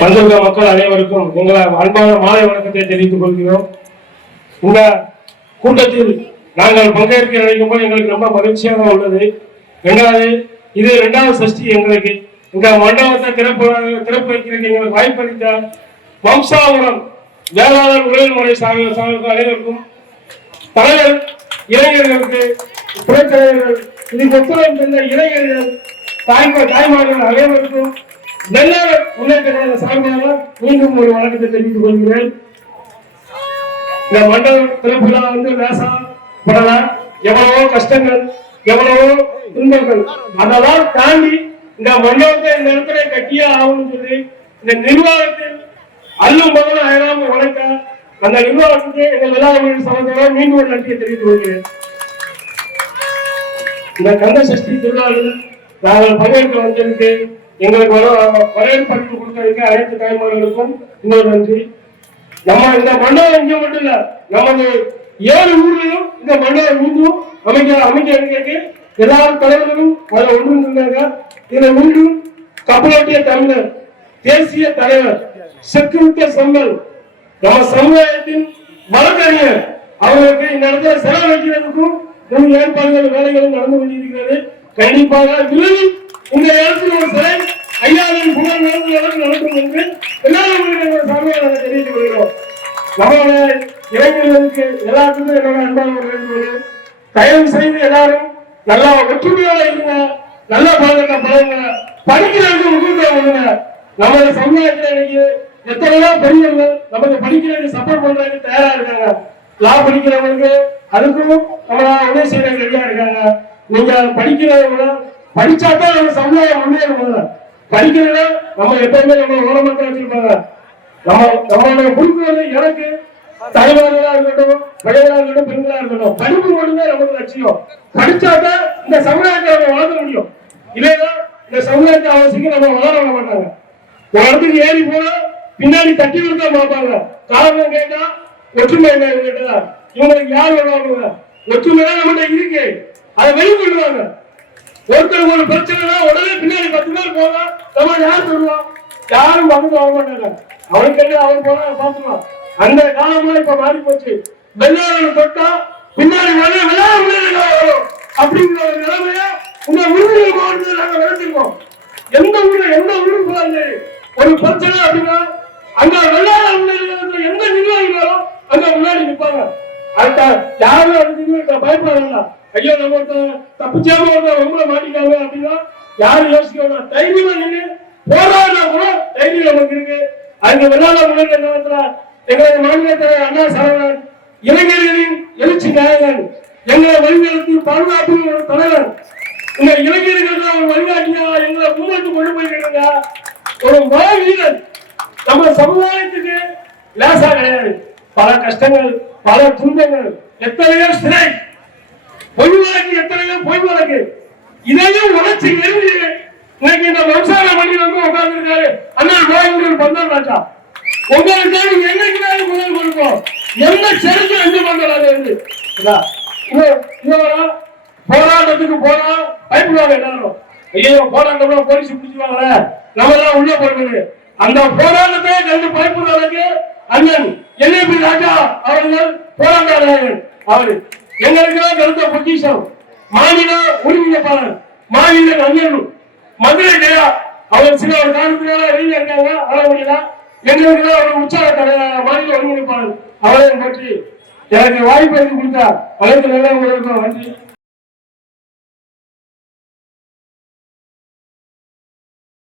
வந்திருக்க மக்கள் அனைவருக்கும் எங்களை அன்பான மாலை வணக்கத்தை தெரிவித்துக் கொள்கிறோம். இந்த கூட்டத்தில் நாங்கள் பங்கேற்க நினைக்கும் போது எங்களுக்கு ரொம்ப மகிழ்ச்சியாக உள்ளது. ரெண்டாவது இது ரெண்டாவது சஷ்டி எங்களுக்கு. இந்த மண்டபத்தை திறப்பு திறப்பு வைக்கிறதுக்கு எங்களுக்கு வாய்ப்பளித்த வம்சாவரம் வேளாளர் உறவுமுறை சாமி சாமி அனைவருக்கும் தலைவர் இளைஞர்களுக்கு துணைத்தலைவர்கள் இதுக்கு ஒத்துழைப்பு இளைஞர்கள் தாய்மா தாய்மார்கள் அனைவருக்கும் நல்ல முன்னேற்ற கழக சார்பாக மீண்டும் ஒரு வணக்கத்தை தெரிவித்துக் கொள்கிறேன். இந்த மண்டபம் திறப்புகளா வந்து லேசா படலாம் எவ்வளவோ கஷ்டங்கள் எவ்வளவோ துன்பங்கள். அதெல்லாம் தாண்டி இந்த மண்டபத்தை இந்த இடத்துல கட்டியே ஆகணும்னு சொல்லி இந்த நிர்வாகத்தில் அல்லும் மகனும் அயராம வணக்க அந்த நிர்வாகத்துக்கு எங்கள் எல்லாரும் சமத்தோட மீண்டும் ஒரு நன்றியை தெரிவித்துக் கொள்கிறேன். இந்த கந்த சஷ்டி திருவிழாவில் நாங்கள் பங்கேற்க வந்திருக்கு எங்களுக்கு வர வரவேற்பு அளித்து கொடுத்ததுக்கு அனைத்து தாய்மார்களுக்கும் இன்னொரு நன்றி. நம்ம இந்த மண்டபம் இங்க மட்டும் இல்ல நமது ஏழு ஊர்லையும் இந்த மண்டபம் மீண்டும் அமைக்க அமைக்க எல்லா எல்லாரும் தலைவர்களும் ஒன்று இருந்தாங்க இதை மீண்டும் கப்பலோட்டிய தமிழர் தேசிய தலைவர் செக்குமிக்க சம்பல் நம்ம சமுதாயத்தின் வழக்கறிஞர் அவர்களுக்கு இந்த இடத்துல செலவு வைக்கிறதுக்கும் ஏற்பாடுகள் வேலைகளும் நடந்து கொண்டிருக்கிறது. கண்டிப்பாக விரைவில் இந்த இடத்தில் ஒரு சிலை ஐயாவின் புகழ் நடக்கும் என்று எல்லாரும் உங்களுக்கு சாமியாக நாங்கள் தெரிவித்துக் கொள்கிறோம். நம்மளுடைய இளைஞர்களுக்கு எல்லாத்துக்கும் என்னோட அன்பான ஒரு வேண்டுகோள். தயவு செய்து எல்லாரும் நல்லா ஒற்றுமையோட இருங்க. நல்லா பழகுங்க பழகுங்க. படிக்கிறவங்க முக்கியத்துவம் கொடுங்க நமது சமுதாயத்துல இன்னைக்கு எத்தனையோ பெரியவர்கள் நமக்கு படிக்கிறதுக்கு சப்போர்ட் பண்றதுக்கு தயாரா இருக்காங்க. லா படிக்கிறவங்களுக்கு அதுக்கும் நம்ம உதவி செய்யறதுக்கு ரெடியா இருக்காங்க. நீங்க படிக்கிறவங்க படிச்சாதான் நம்ம சமுதாயம் முன்னேறும் படிக்கிறத நம்ம எப்பவுமே நம்ம உலகத்தை வச்சிருப்பாங்க? நம்ம நம்மளோட குறிப்பு வந்து எனக்கு தலைவர்களா இருக்கட்டும் பழையவர்களா இருக்கட்டும் பெண்களா இருக்கட்டும் படிப்பு மட்டும்தான் நமக்கு லட்சியம். படிச்சாதான் இந்த சமுதாயத்தை நம்ம வளர்க்க முடியும். இல்லைன்னா இந்த சமுதாயத்தை அவசியம் நம்ம வளர விட மாட்டாங்க. ஒரு இடத்துக்கு ஏறி போனா பின்னாடி தட்டி விழுந்தா பார்ப்பாங்க. காரணம் கேட்டா ஒற்றுமை என்ன கேட்டா இவங்களுக்கு யார் வருவாங்க? ஒற்றுமை தான் நம்மகிட்ட இருக்கு. அதை வெளிக்கொள்வாங்க ஒருத்தர் ஒரு பிரச்சனைனா உடனே பின்னாடி பத்து பேர் போனா நம்ம யார் சொல்லுவோம் யாரும் பங்கு ஆக மாட்டாங்க. அவனுக்கு என்ன அவன் போனா பாத்துக்கலாம் அந்த காலமா இப்ப மாறி போச்சு வெள்ளாளன் தொட்டா பின்னாடி வந்து வெள்ளாள அப்படிங்கிற ஒரு நிலைமைய உங்க விருதுகள் போகிறது நாங்க விளைச்சிருக்கோம் எந்த ஊர்ல எந்த ஊருக்கு போறாங்க ஒரு பிரச்சனை அப்படின்னா அங்க வெள்ளாள முன்னேற்றத்துல எந்த நிர்வாகிகளும் அங்க முன்னாடி நிற்பாங்க. அடுத்த யாரும் அதுக்கு பயப்படாங்க ஐயோ நம்ம ஒருத்தன் தப்பிச்சாம ஒருத்தன் உங்களை மாட்டிக்காங்க அப்படின்னா யாரும் யோசிக்க வேண்டாம் தைரியமா நின்று போராடினா கூட தைரியம் நமக்கு இருக்கு. அந்த வெள்ளாள முன்னேற்ற நேரத்துல எங்களது மாநிலத்தில் அண்ணா சரவணன் இளைஞர்களின் எழுச்சி நாயகன் எங்களை வழிநடத்தி பாதுகாப்பு ஒரு தலைவர். இந்த இளைஞர்களுக்கு தான் வழிகாட்டியா எங்களை முன்னெடுத்து கொண்டு போயிருக்காங்க ஒரு மத நம்ம சமுதாயத்துக்கு லேசா கிடையாது. பல கஷ்டங்கள் பல துன்பங்கள் எத்தனையோ சிறை பொய் வழக்கு எத்தனையோ பொய் வழக்கு. இதையும் உழைச்சி எழுதி இன்னைக்கு இந்த வம்சார மணி வந்து உட்கார்ந்துருக்காரு. அண்ணா நோய் பந்தல் ராஜா. உங்களுக்கு நீங்க முதல் கொடுப்போம்? எந்த செருக்கு ரெண்டு பந்தல் இருந்து போராட்டத்துக்கு போனா பயப்படுவாங்க எல்லாரும். ஐயோ போராட்டம் போலீஸ் பிடிச்சிருவாங்களே. நம்ம எல்லாம் உள்ள போடுறது அந்த போராட்டத்தை கண்டு பயப்படுறதுக்கு அண்ணன் என்ஏபி ராஜா அவர்கள் போராட்டாளர்கள். அவரு எங்களுக்கெல்லாம் கருத்த பொக்கிஷம் மாநில ஒருங்கிணைப்பாளர் மாநில அண்ணன் மதுரை ஜெயா அவர் சில ஒரு காரணத்தினால வெளியில இருக்காங்க வர முடியல. எங்களுக்கு அவர் உற்சாக தலை- மாநில ஒருங்கிணைப்பாளர். அவரை பற்றி எனக்கு வாய்ப்பு எழுதி கொடுத்தார். வளர்த்து நல்லா உங்களுக்கு நன்றி.